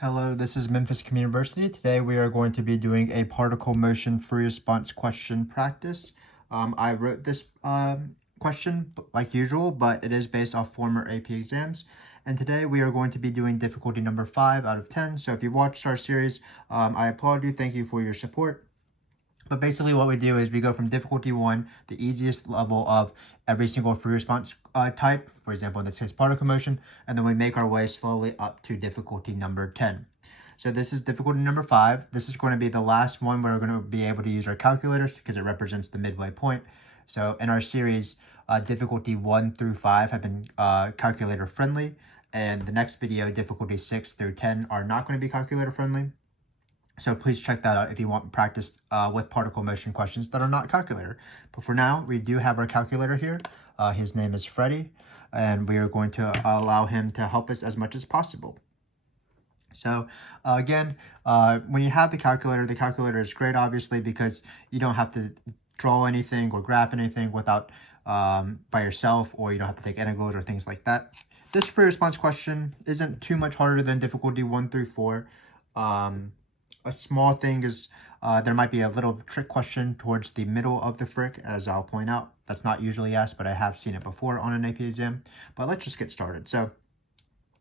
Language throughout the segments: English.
Hello, this is Memphis Communiversity. Today we are going to be doing a particle motion free response question practice. I wrote this question like usual, but it is based off former AP exams. And today we are going to be doing difficulty number 5 out of 10. So if you watched our series, I applaud you. Thank you for your support. But basically what we do is we go from difficulty 1, the easiest level of every single free response type, for example, in this case, particle motion, and then we make our way slowly up to difficulty number 10. So this is difficulty number 5. This is going to be the last one where we're going to be able to use our calculators because it represents the midway point. So in our series, difficulty 1 through 5 have been calculator friendly, and the next video, difficulty 6 through 10, are not going to be calculator friendly. So please check that out if you want practice with particle motion questions that are not calculator. But for now, we do have our calculator here. His name is Freddie, and we are going to allow him to help us as much as possible. So again, when you have the calculator is great, obviously, because you don't have to draw anything or graph anything without by yourself, or you don't have to take integrals or things like that. This free response question isn't too much harder than difficulty 1 through 4. A small thing is there might be a little trick question towards the middle of the frick, as I'll point out. That's not usually asked, but I have seen it before on an AP exam. But let's just get started. So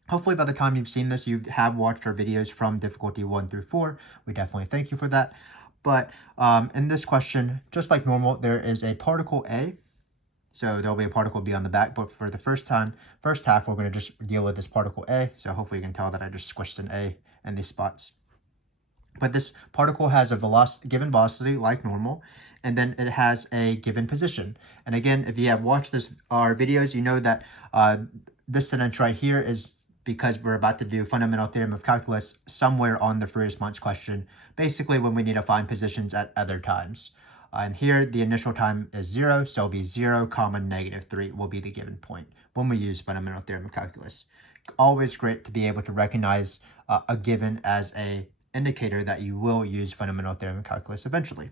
hopefully by the time you've seen this, you have watched our videos from difficulty 1 through 4. We definitely thank you for that. But in this question, just like normal, there is a particle A. So there'll be a particle B on the back, but for the first half, we're going to just deal with this particle A. So hopefully you can tell that I just squished an A in these spots. But this particle has a given velocity like normal, and then it has a given position. And again, if you have watched our videos, you know that this sentence right here is because we're about to do fundamental theorem of calculus somewhere on the free response question, basically when we need to find positions at other times. And here, the initial time is 0, so it'll be 0, -3 will be the given point when we use fundamental theorem of calculus. Always great to be able to recognize a given as a indicator that you will use fundamental theorem of calculus eventually.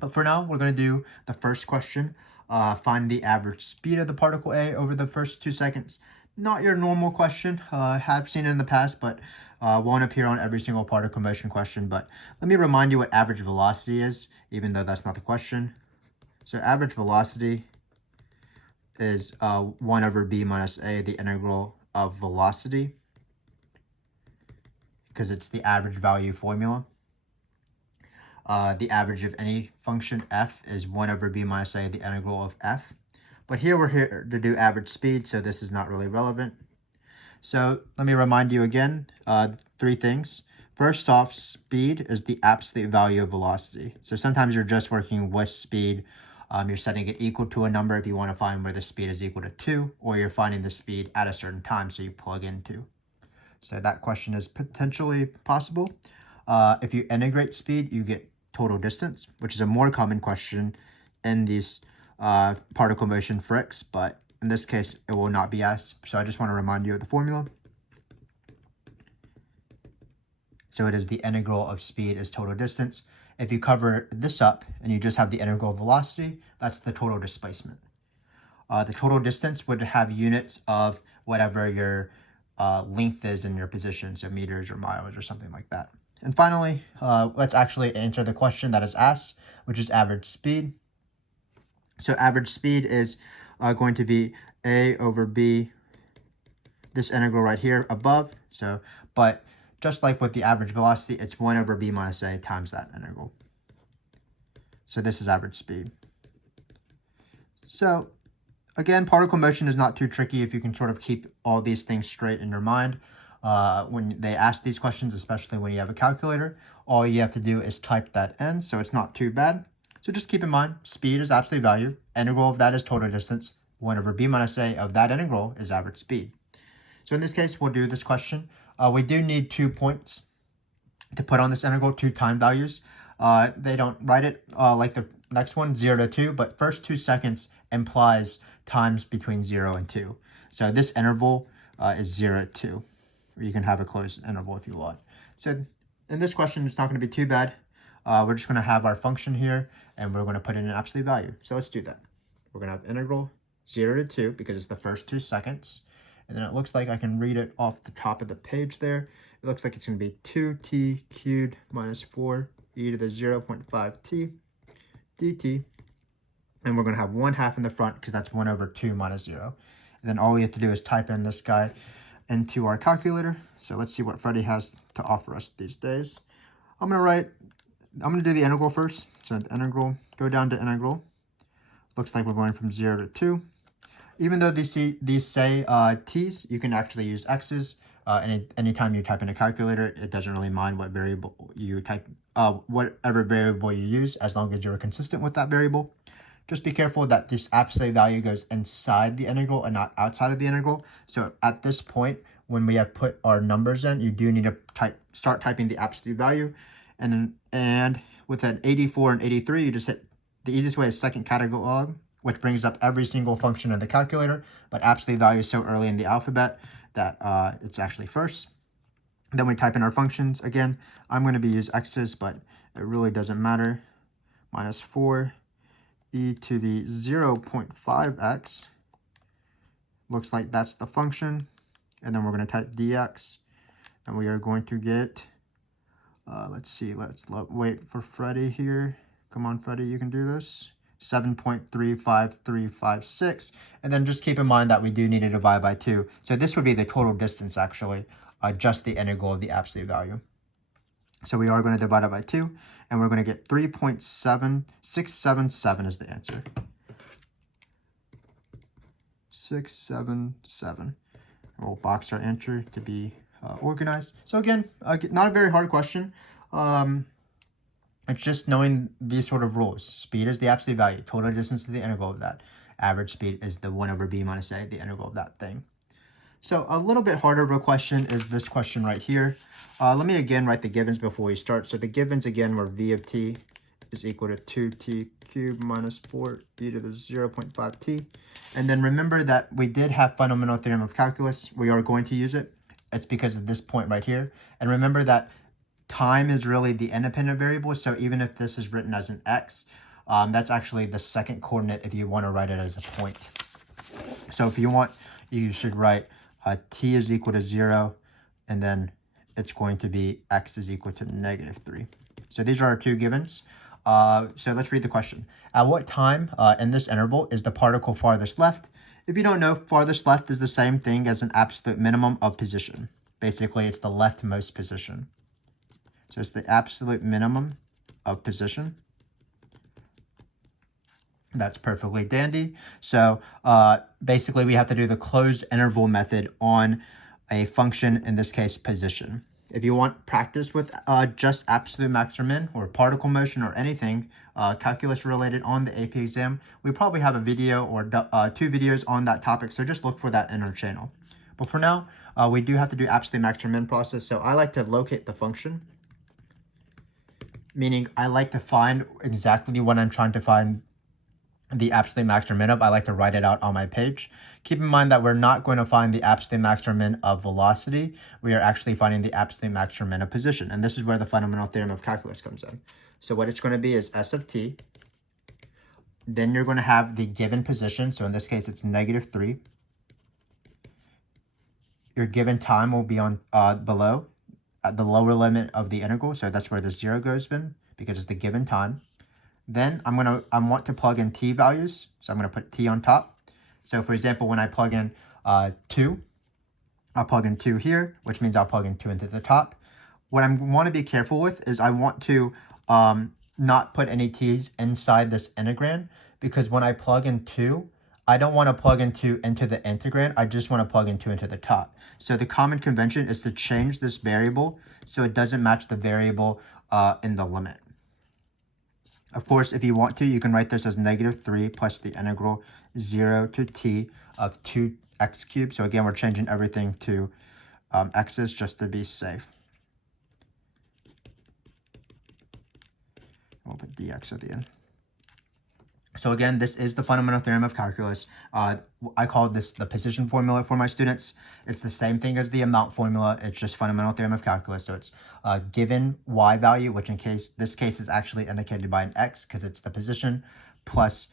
But for now, we're going to do the first question. Find the average speed of the particle A over the first 2 seconds. Not your normal question. Have seen it in the past, but won't appear on every single particle motion question. But let me remind you what average velocity is, even though that's not the question. So average velocity is 1 over b minus a, the integral of velocity, because it's the average value formula. The average of any function f is 1 over b minus a, the integral of f. But here we're here to do average speed, so this is not really relevant. So let me remind you again, 3 things. First off, speed is the absolute value of velocity. So sometimes you're just working with speed. You're setting it equal to a number if you want to find where the speed is equal to 2, or you're finding the speed at a certain time, so you plug in 2. So that question is potentially possible. If you integrate speed, you get total distance, which is a more common question in these particle motion fricks, but in this case, it will not be asked. So I just want to remind you of the formula. So it is the integral of speed is total distance. If you cover this up and you just have the integral of velocity, that's the total displacement. The total distance would have units of whatever your length is in your position, so meters or miles or something like that. And finally, let's actually answer the question that is asked, which is average speed. So average speed is going to be a over b, this integral right here above. So, but just like with the average velocity, it's 1 over b minus a times that integral. So this is average speed. So again, particle motion is not too tricky if you can sort of keep all these things straight in your mind. When they ask these questions, especially when you have a calculator, all you have to do is type that in, so it's not too bad. So just keep in mind, speed is absolute value. Integral of that is total distance. 1 over b minus a of that integral is average speed. So in this case, we'll do this question. We do need 2 points to put on this integral, 2 time values. They don't write it like the next one, 0 to 2, but first 2 seconds implies times between 0 and 2. So this interval is 0 to 2. Or you can have a closed interval if you want. So in this question, it's not going to be too bad. We're just going to have our function here, and we're going to put in an absolute value. So let's do that. We're going to have integral 0 to 2 because it's the first 2 seconds. And then it looks like I can read it off the top of the page there. it looks like it's going to be 2t cubed minus 4 e to the 0.5t dt. And we're going to have 1/2 in the front because that's 1 over 2 minus 0. And then all we have to do is type in this guy into our calculator. So let's see what Freddie has to offer us these days. I'm going to do the integral first. So the integral, go down to integral. Looks like we're going from 0 to 2. Even though these say t's, you can actually use x's. Anytime you type in a calculator, it doesn't really mind what variable you type, whatever variable you use, as long as you're consistent with that variable. Just be careful that this absolute value goes inside the integral and not outside of the integral. So at this point, when we have put our numbers in, you do need to start typing the absolute value. And with an 84 and 83, you just hit, the easiest way is second catalog, which brings up every single function in the calculator, but absolute value is so early in the alphabet that it's actually first. Then we type in our functions. Again, I'm going to use x's, but it really doesn't matter. Minus 4 e to the 0.5x. Looks like that's the function. And then we're going to type dx. And we are going to get, let's see, let's wait for Freddie here. Come on, Freddie, you can do this. 7.35356. And then just keep in mind that we do need to divide by 2. So this would be the total distance, actually, just the integral of the absolute value. So we are going to divide it by 2, and we're going to get 3.7677 is the answer. 677. We'll box our answer to be organized. So again, not a very hard question. It's just knowing these sort of rules. Speed is the absolute value. Total distance is the integral of that. Average speed is the 1 over b minus a, the integral of that thing. So a little bit harder of a question is this question right here. Let me again write the givens before we start. So the givens again were v of t is equal to 2t cubed minus 4 e to the 0.5t. And then remember that we did have fundamental theorem of calculus. We are going to use it. It's because of this point right here. And remember that time is really the independent variable. So even if this is written as an x, that's actually the second coordinate if you want to write it as a point. So if you want, you should write t is equal to 0, and then it's going to be x is equal to -3. So these are our two givens. So let's read the question. At what time in this interval is the particle farthest left? If you don't know, farthest left is the same thing as an absolute minimum of position. Basically, it's the leftmost position. So it's the absolute minimum of position. That's perfectly dandy. So basically, we have to do the closed interval method on a function, in this case, position. If you want practice with just absolute max or min, or particle motion, or anything calculus related on the AP exam, we probably have a video or 2 videos on that topic, so just look for that in our channel. But for now, we do have to do absolute max or min process, so I like to locate the function, meaning I like to find exactly what I'm trying to find the absolute max or min of. I like to write it out on my page. Keep in mind that we're not going to find the absolute max or min of velocity. We are actually finding the absolute max or min of position. And this is where the fundamental theorem of calculus comes in. So what it's going to be is s of t. Then you're going to have the given position. So in this case, it's -3. Your given time will be on below at the lower limit of the integral. So that's where the 0 goes in, because it's the given time. Then I want to plug in t values, so I'm going to put t on top. So for example, when I plug in 2, I'll plug in 2 here, which means I'll plug in 2 into the top. What I want to be careful with is I want to not put any t's inside this integrand, because when I plug in 2, I don't want to plug in 2 into the integrand. I just want to plug in 2 into the top. So the common convention is to change this variable so it doesn't match the variable in the limit. Of course, if you want to, you can write this as -3 plus the integral 0 to t of 2x cubed. So again, we're changing everything to x's just to be safe. We'll put dx at the end. So again, this is the fundamental theorem of calculus. I call this the position formula for my students. It's the same thing as the amount formula. It's just fundamental theorem of calculus. So it's given y value, which in this case is actually indicated by an x because it's the position, plus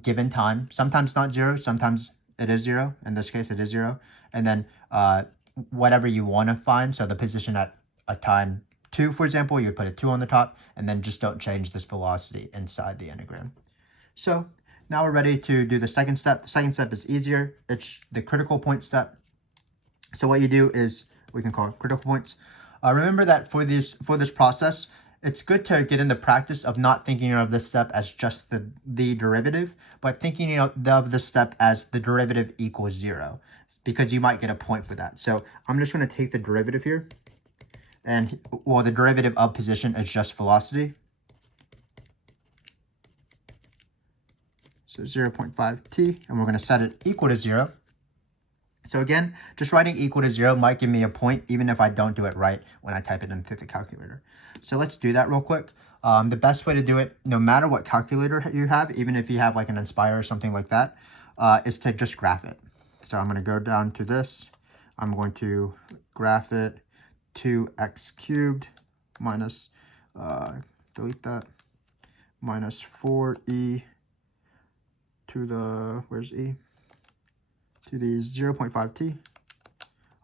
given time. Sometimes not 0, sometimes it is 0. In this case, it is 0. And then whatever you want to find. So the position at a time 2, for example, you would put a 2 on the top, and then just don't change this velocity inside the integram. So now we're ready to do the second step. The second step is easier. It's the critical point step. So what you do is, we can call it critical points. Remember that for this process, it's good to get in the practice of not thinking of this step as just the derivative, but thinking of this step as the derivative equals 0, because you might get a point for that. So I'm just going to take the derivative here, and well, the derivative of position is just velocity. So 0.5t, and we're going to set it equal to 0. So again, just writing equal to 0 might give me a point, even if I don't do it right when I type it into the calculator. So let's do that real quick. The best way to do it, no matter what calculator you have, even if you have like an Inspire or something like that, is to just graph it. So I'm going to go down to this. I'm going to graph it 2x cubed minus, delete that, minus 4e to the, where's e? To the 0.5t.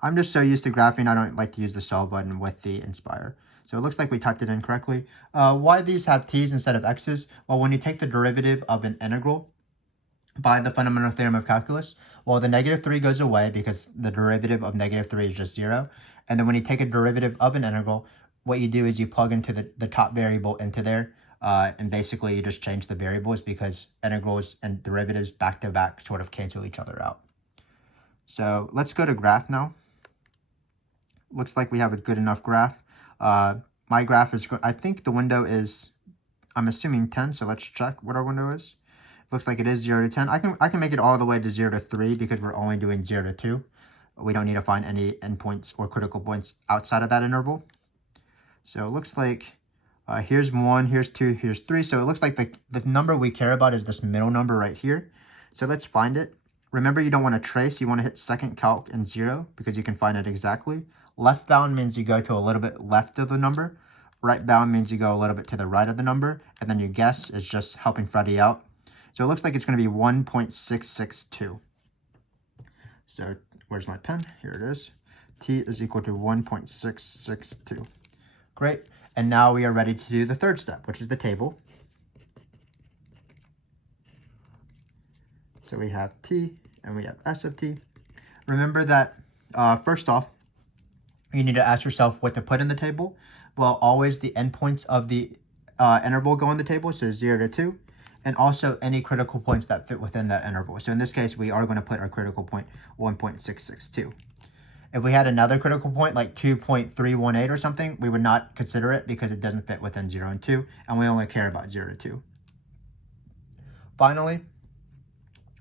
I'm just so used to graphing, I don't like to use the solve button with the Inspire. So it looks like we typed it in correctly. Why these have t's instead of x's? Well, when you take the derivative of an integral by the fundamental theorem of calculus, well, the -3 goes away because the derivative of -3 is just 0. And then when you take a derivative of an integral, what you do is you plug into the top variable into there, and basically you just change the variables because integrals and derivatives back to back sort of cancel each other out. So let's go to graph now. Looks like we have a good enough graph. My graph is, I think the window is, I'm assuming 10, so let's check what our window is. Looks like it is 0 to 10. I can make it all the way to 0 to 3 because we're only doing 0 to 2. We don't need to find any endpoints or critical points outside of that interval. So it looks like here's 1, here's 2, here's 3. So it looks like the number we care about is this middle number right here. So let's find it. Remember, you don't want to trace. You want to hit second calc and 0 because you can find it exactly. Left bound means you go to a little bit left of the number. Right bound means you go a little bit to the right of the number. And then your guess is just helping Freddie out. So it looks like it's going to be 1.662. So where's my pen? Here it is. T is equal to 1.662. Great. And now we are ready to do the third step, which is the table. So we have t and we have s of t. Remember that first off, you need to ask yourself what to put in the table. Well, always the endpoints of the interval go in the table, so 0 to 2, and also any critical points that fit within that interval. So in this case, we are going to put our critical point 1.662. If we had another critical point like 2.318 or something, we would not consider it because it doesn't fit within 0 and 2, and we only care about 0 to 2. Finally,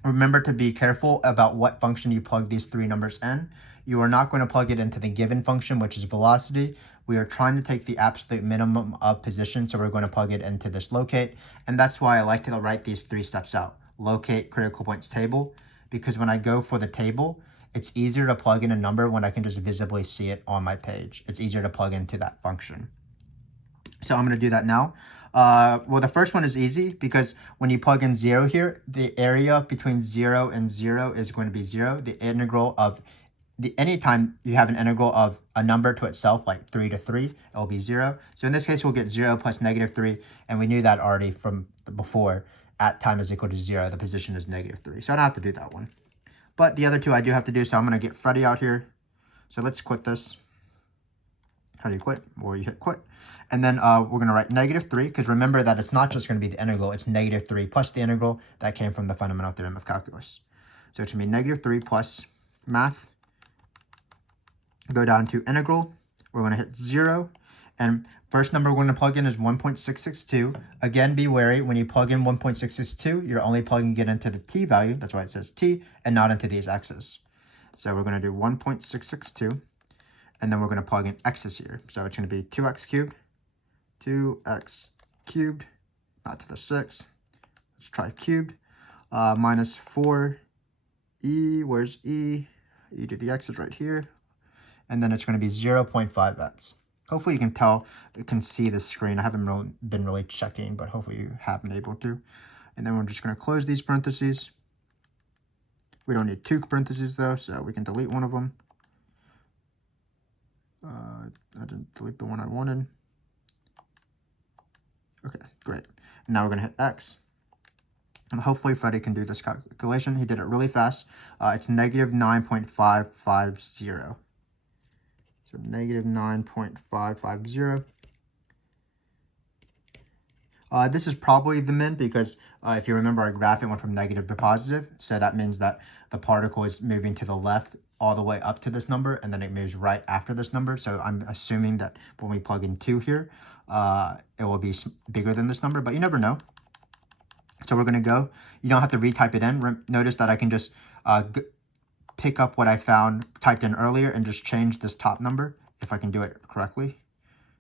remember to be careful about what function you plug these three numbers in. You are not going to plug it into the given function, which is velocity. We are trying to take the absolute minimum of position, so we're going to plug it into this locate. And that's why I like to write these 3 steps out. Locate, critical points, table. Because when I go for the table, it's easier to plug in a number when I can just visibly see it on my page. It's easier to plug into that function. So I'm going to do that now. Well, the first one is easy because when you plug in 0 here, the area between 0 and 0 is going to be 0. The integral of anytime you have an integral of a number to itself, like 3 to 3, it will be 0. So in this case, we'll get 0 plus -3, and we knew that already from before. At time is equal to 0, the position is -3. So I don't have to do that one. But the other two I do have to do, so I'm going to get Freddie out here. So let's quit this. How do you quit? Well, you hit quit. And then we're going to write -3, because remember that it's not just going to be the integral, it's -3 plus the integral that came from the fundamental theorem of calculus. So it's going to be -3 plus math. Go down to integral. We're going to hit 0. And first number we're going to plug in is 1.662. Again, be wary. When you plug in 1.662, you're only plugging it into the t value. That's why it says t, and not into these x's. So we're going to do 1.662. And then we're going to plug in x's here. So it's going to be 2x cubed. 2x cubed. Not to the 6. Let's try cubed. Minus 4e. Where's e? E to the x is right here. And then it's going to be 0.5x. Hopefully you can see the screen. I haven't been really checking, but hopefully you have been able to. And then we're just going to close these parentheses. We don't need 2 parentheses though, so we can delete one of them. I didn't delete the one I wanted. Okay, great. Now we're going to hit X. And hopefully Freddie can do this calculation. He did it really fast. It's negative 9.550. So negative 9.550. This is probably the min because if you remember our graph, it went from negative to positive. So that means that the particle is moving to the left all the way up to this number, and then it moves right after this number. So I'm assuming that when we plug in 2 here, it will be bigger than this number, but you never know. So we're going to go. You don't have to retype it in. Notice that I can just pick up what I found typed in earlier and just change this top number if I can do it correctly.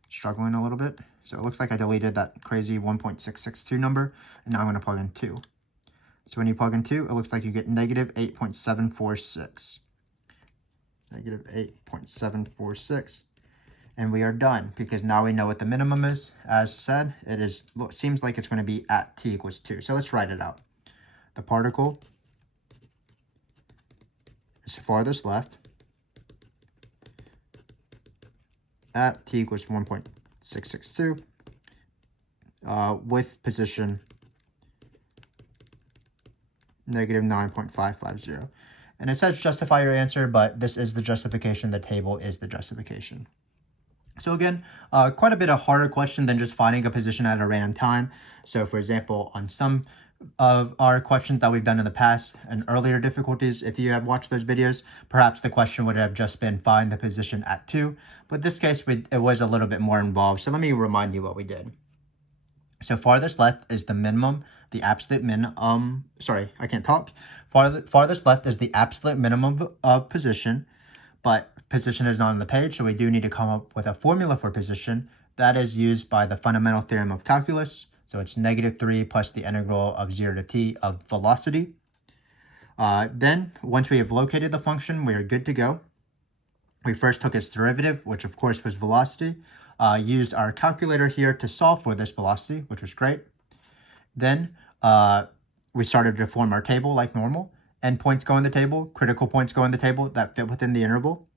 Struggling a little bit. So it looks like I deleted that crazy 1.662 number, and now I'm going to plug in 2. So when you plug in 2, it looks like you get negative 8.746. Negative 8.746. And we are done because now we know what the minimum is. As said, it seems like it's going to be at t equals 2. So let's write it out. The particle is farthest left at t equals 1.662 with position negative 9.550. And it says justify your answer, but this is the justification. The table is the justification. So again, quite a bit of harder question than just finding a position at a random time. So for example, on some of our questions that we've done in the past and earlier difficulties, if you have watched those videos, perhaps the question would have just been find the position at 2. But in this case, it was a little bit more involved. So let me remind you what we did. So farthest left is the minimum, the absolute minimum. Sorry, I can't talk. Farthest left is the absolute minimum of position, but position is not on the page, so we do need to come up with a formula for position that is used by the fundamental theorem of calculus. So it's negative 3 plus the integral of 0 to t of velocity. Then, once we have located the function, we are good to go. We first took its derivative, which of course was velocity. Used our calculator here to solve for this velocity, which was great. Then we started to form our table like normal. Endpoints go in the table, critical points go in the table that fit within the interval.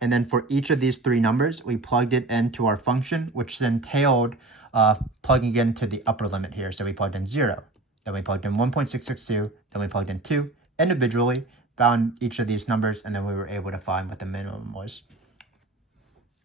And then for each of these 3 numbers, we plugged it into our function, which then entailed plugging into the upper limit here. So we plugged in 0, then we plugged in 1.662, then we plugged in 2 individually, found each of these numbers, and then we were able to find what the minimum was.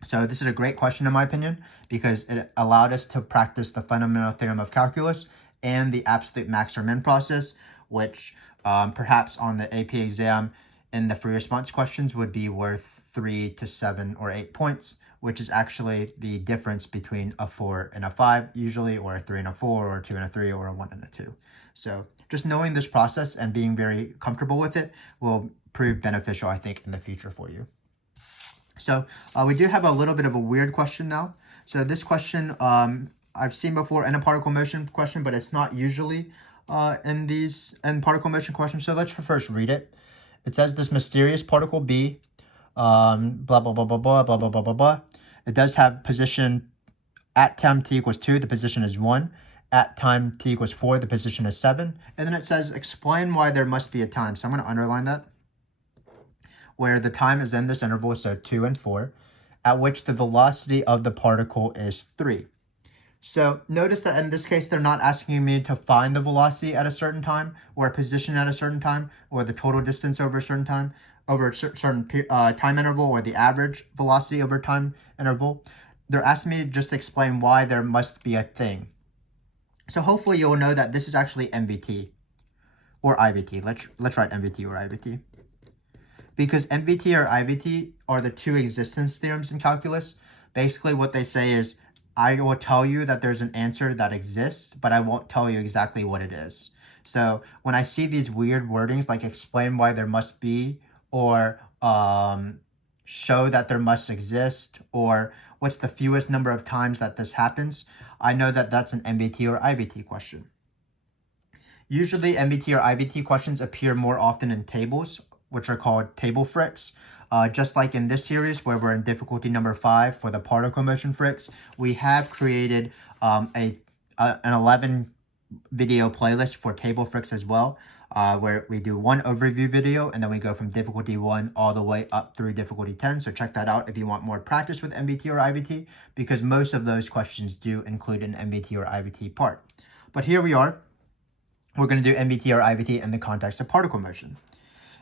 So this is a great question in my opinion, because it allowed us to practice the fundamental theorem of calculus and the absolute max or min process, which perhaps on the AP exam in the free response questions would be worth 3 to 7 or 8 points, which is actually the difference between a 4 and a 5 usually, or a 3 and a 4, or a 2 and a 3, or a 1 and a 2. So just knowing this process and being very comfortable with it will prove beneficial, I think, in the future for you. So we do have a little bit of a weird question now. So this question I've seen before in a particle motion question, but it's not usually in particle motion questions. So let's first read it. It says this mysterious particle B, blah, blah, blah, blah, blah, blah, blah, blah, blah, blah. It does have position at time t equals 2, the position is 1. At time t equals 4, the position is 7. And then it says explain why there must be a time. So I'm going to underline that, where the time is in this interval, so 2 and 4, at which the velocity of the particle is 3. So notice that in this case, they're not asking me to find the velocity at a certain time, or a position at a certain time, or the total distance over a certain time, over a certain time interval, or the average velocity over time interval. They're asking me to just explain why there must be a thing. So hopefully you'll know that this is actually Mbt or IVT. Let's write Mbt or IVT. Because Mbt or IVT are the 2 existence theorems in calculus. Basically what they say is, I will tell you that there's an answer that exists, but I won't tell you exactly what it is. So when I see these weird wordings like explain why there must be, or show that there must exist, or what's the fewest number of times that this happens, I know that that's an Mbt or IVT question. Usually Mbt or IVT questions appear more often in tables, which are called table FRQs. Just like in this series where we're in difficulty number 5 for the particle motion FRQs, we have created an 11 video playlist for table FRQs as well. where we do one overview video and then we go from difficulty 1 all the way up through difficulty 10. So check that out if you want more practice with MBT or IVT, because most of those questions do include an MBT or IVT part. But here we are. We're going to do MBT or IVT in the context of particle motion.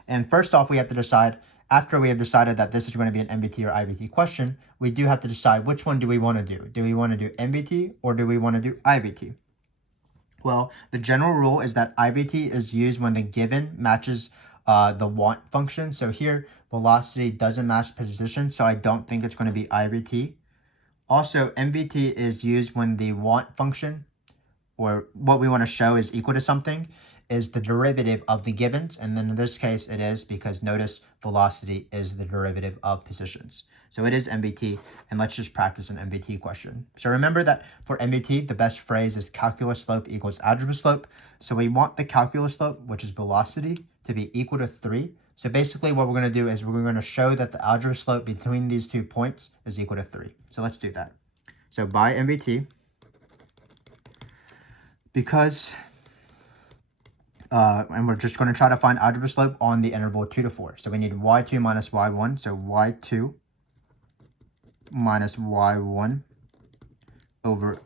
And first off, we have to decide, after we have decided that this is going to be an MBT or IVT question, we do have to decide which one do we want to do. Do we want to do MBT or do we want to do IVT? Well, the general rule is that IVT is used when the given matches the want function. So here, velocity doesn't match position, so I don't think it's going to be IVT. Also, MBT is used when the want function, or what we want to show is equal to something, is the derivative of the givens. And then in this case, it is, because notice velocity is the derivative of positions. So it is MBT, and let's just practice an MBT question. So remember that for MBT, the best phrase is calculus slope equals algebra slope. So we want the calculus slope, which is velocity, to be equal to 3. So basically what we're going to do is we're going to show that the algebra slope between these 2 points is equal to 3. So let's do that. So by MBT, because and we're just going to try to find algebra slope on the interval 2 to 4. So we need y2 minus y1. So y2 minus y1 over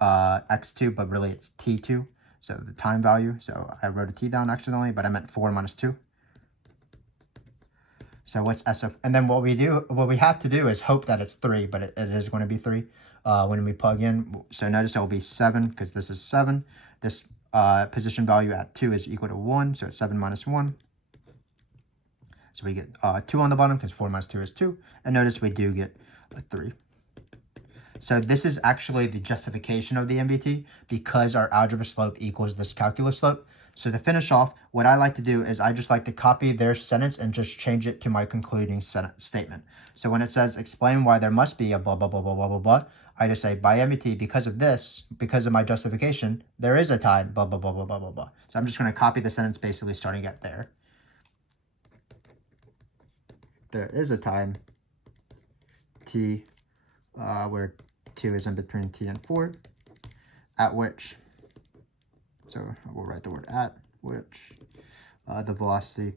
x2, but really it's t2. So the time value. So I wrote a t down accidentally, but I meant 4 minus 2. So what's s of, and then what we have to do is hope that it's 3, but it is going to be 3 when we plug in. So notice it will be 7, because this is 7. This position value at 2 is equal to 1, so it's 7 minus 1. So we get 2 on the bottom, because 4 minus 2 is 2. And notice we do get a 3. So this is actually the justification of the MBT, because our algebra slope equals this calculus slope. So to finish off, what I like to do is I just like to copy their sentence and just change it to my concluding statement. So when it says explain why there must be a blah, blah, blah, blah, blah, blah, blah, I just say by MBT, because of this, because of my justification, there is a time, blah, blah, blah, blah, blah, blah, blah. So I'm just going to copy the sentence basically starting at there. There is a time, t, where 2 is in between t and 4, at which, so we'll write the word at which the velocity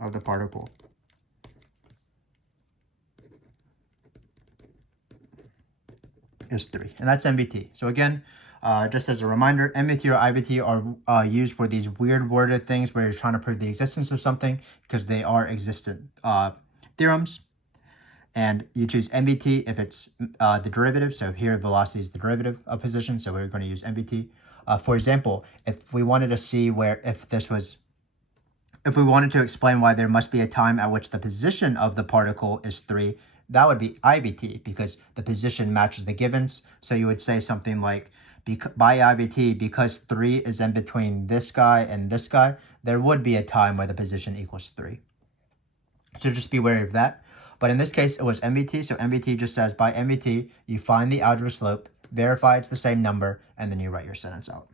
of the particle is 3, and that's MBT. So again, just as a reminder, MBT or IVT are used for these weird worded things where you're trying to prove the existence of something, because they are existent theorems. And you choose MBT if it's the derivative. So here velocity is the derivative of position, so we're going to use MBT. For example, if we wanted to see where, if we wanted to explain why there must be a time at which the position of the particle is 3, that would be IVT, because the position matches the givens. So you would say something like, by IVT, because 3 is in between this guy and this guy, there would be a time where the position equals 3. So just be wary of that. But in this case, it was MBT, so MBT just says, by MBT, you find the algebra slope, verify it's the same number, and then you write your sentence out.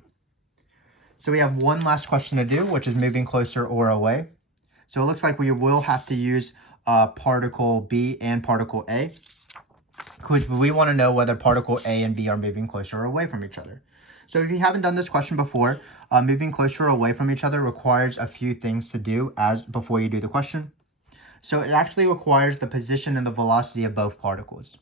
So we have one last question to do, which is moving closer or away. So it looks like we will have to use particle B and particle A, which we want to know whether particle A and B are moving closer or away from each other. So if you haven't done this question before, moving closer or away from each other requires a few things to do before you do the question. So it actually requires the position and the velocity of both particles.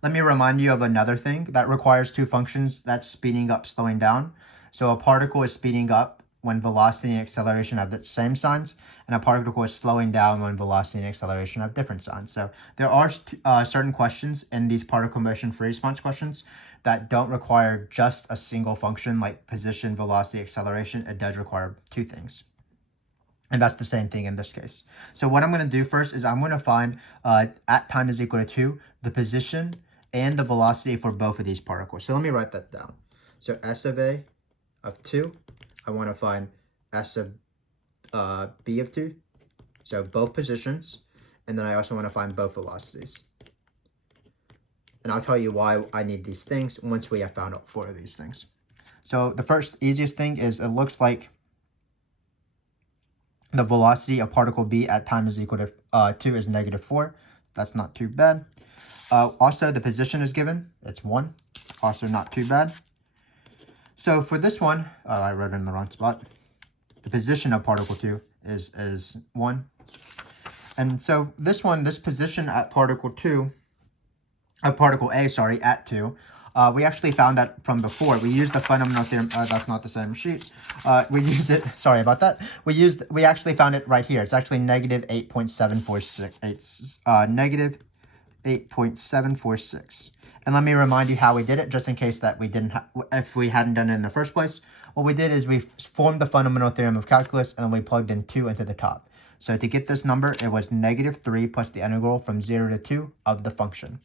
Let me remind you of another thing that requires 2 functions, that's speeding up, slowing down. So a particle is speeding up when velocity and acceleration have the same signs, and a particle is slowing down when velocity and acceleration have different signs. So there are certain questions in these particle motion free response questions that don't require just a single function like position, velocity, acceleration. It does require 2 things. And that's the same thing in this case. So what I'm going to do first is I'm going to find at time is equal to 2, the position and the velocity for both of these particles. So let me write that down. So S of A of 2, I want to find S of B of 2. So both positions. And then I also want to find both velocities. And I'll tell you why I need these things once we have found out 4 of these things. So the first easiest thing is it looks like the velocity of particle B at time is equal to 2 is -4. That's not too bad. Also, the position is given. It's 1. Also not too bad. So for this one, I wrote it in the wrong spot. The position of particle 2 is 1. And so this position at particle A, sorry, at 2, we actually found that from before. We used the fundamental theorem. That's not the same sheet. We used it. Sorry about that. We actually found it right here. It's actually negative 8.746. Negative 8.746. And let me remind you how we did it, just in case that we didn't, if we hadn't done it in the first place. What we did is we formed the fundamental theorem of calculus, and then we plugged in 2 into the top. So to get this number, it was negative 3 plus the integral from 0 to 2 of the function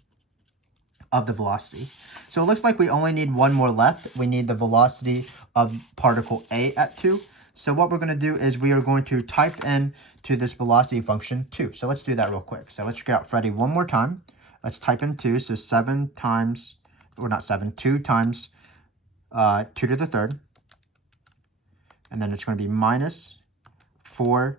of the velocity. So it looks like we only need one more left. We need the velocity of particle A at 2. So what we're going to do is we are going to type in to this velocity function 2. So let's do that real quick. So let's get out Freddy one more time. Let's type in 2. So 7 times, or not 7, 2 times 2 to the third. And then it's going to be minus 4e.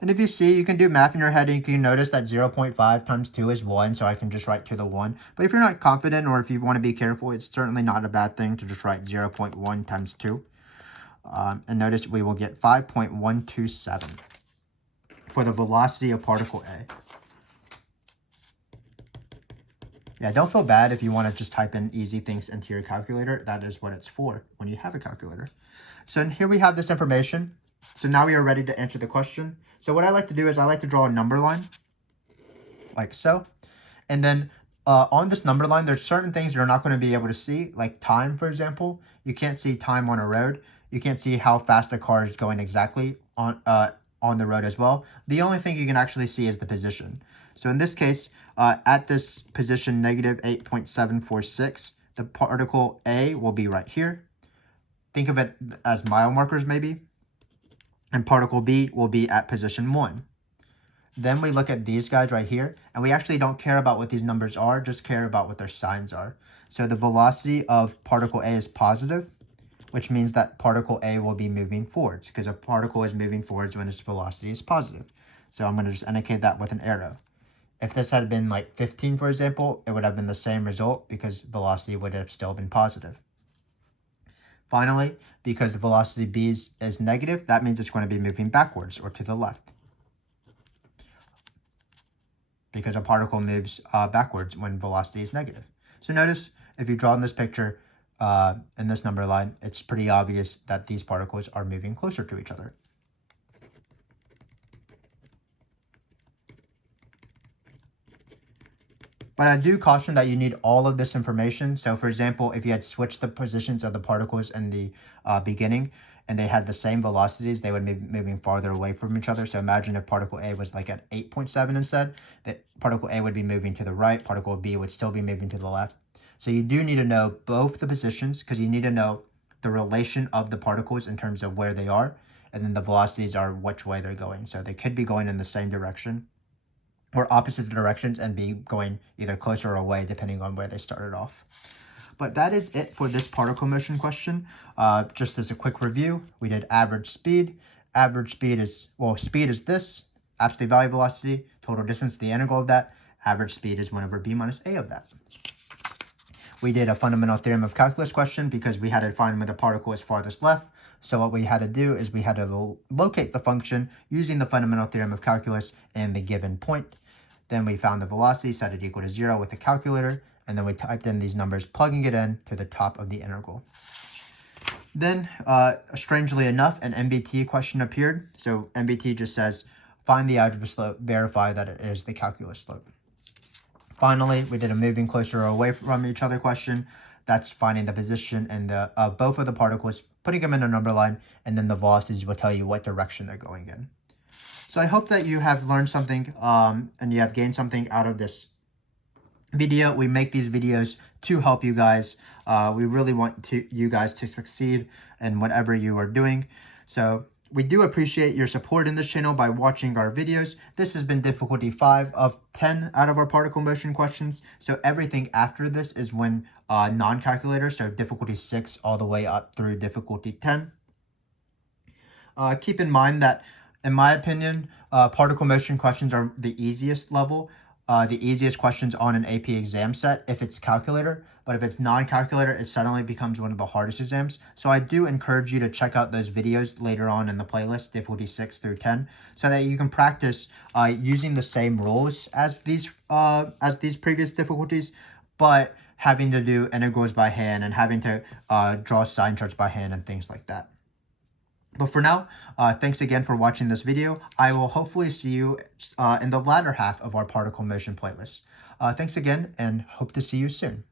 And if you see, you can do math in your head and you can notice that 0.5 times 2 is 1, so I can just write to the 1. But if you're not confident or if you want to be careful, it's certainly not a bad thing to just write 0.1 times 2. And notice we will get 5.127 for the velocity of particle A. Yeah, don't feel bad if you want to just type in easy things into your calculator. That is what it's for when you have a calculator. So here we have this information. So now we are ready to answer the question. So what I like to do is I like to draw a number line, like so. And then on this number line, there's certain things you're not going to be able to see, like time, for example. You can't see time on a road. You can't see how fast a car is going exactly on the road as well. The only thing you can actually see is the position. So in this case, at this position, negative 8.746, the particle A will be right here. Think of it as mile markers maybe. And particle B will be at position 1. Then we look at these guys right here, and we actually don't care about what these numbers are, just care about what their signs are. So the velocity of particle A is positive, which means that particle A will be moving forwards, because a particle is moving forwards when its velocity is positive. So I'm going to just indicate that with an arrow. If this had been like 15, for example, it would have been the same result because velocity would have still been positive. Finally, because the velocity b is negative, that means it's going to be moving backwards or to the left. Because a particle moves backwards when velocity is negative. So notice, if you draw in this picture, in this number line, it's pretty obvious that these particles are moving closer to each other. But I do caution that you need all of this information. So for example, if you had switched the positions of the particles in the beginning and they had the same velocities, they would be moving farther away from each other. So imagine if particle A was like at 8.7 instead, that particle A would be moving to the right, particle B would still be moving to the left. So you do need to know both the positions because you need to know the relation of the particles in terms of where they are, and then the velocities are which way they're going. So they could be going in the same direction or opposite directions and be going either closer or away depending on where they started off. But that is it for this particle motion question. Just as a quick review, we did average speed. Average speed is, well, speed is this, absolute value velocity, total distance, the integral of that. Average speed is 1 over b minus a of that. We did a fundamental theorem of calculus question because we had to find when the particle is farthest left. So what we had to do is we had to locate the function using the fundamental theorem of calculus in the given point. Then we found the velocity, set it equal to 0 with the calculator, and then we typed in these numbers, plugging it in to the top of the integral. Then, strangely enough, an Mbt question appeared. So Mbt just says, find the algebra slope, verify that it is the calculus slope. Finally, we did a moving closer or away from each other question. That's finding the position and both of the particles, putting them in a number line, and then the velocities will tell you what direction they're going in. So I hope that you have learned something and you have gained something out of this video. We make these videos to help you guys. We really want you guys to succeed in whatever you are doing. So we do appreciate your support in this channel by watching our videos. This has been difficulty 5 of 10 out of our particle motion questions. So everything after this is when non-calculator, so difficulty 6 all the way up through difficulty 10. Keep in mind that, in my opinion, particle motion questions are the easiest level. the easiest questions on an AP exam set if it's calculator, but if it's non-calculator, it suddenly becomes one of the hardest exams. So I do encourage you to check out those videos later on in the playlist, difficulty 6 through 10, so that you can practice using the same rules as these previous difficulties, but having to do integrals by hand and having to draw sign charts by hand and things like that. But for now, thanks again for watching this video. I will hopefully see you in the latter half of our particle motion playlist. Thanks again, and hope to see you soon.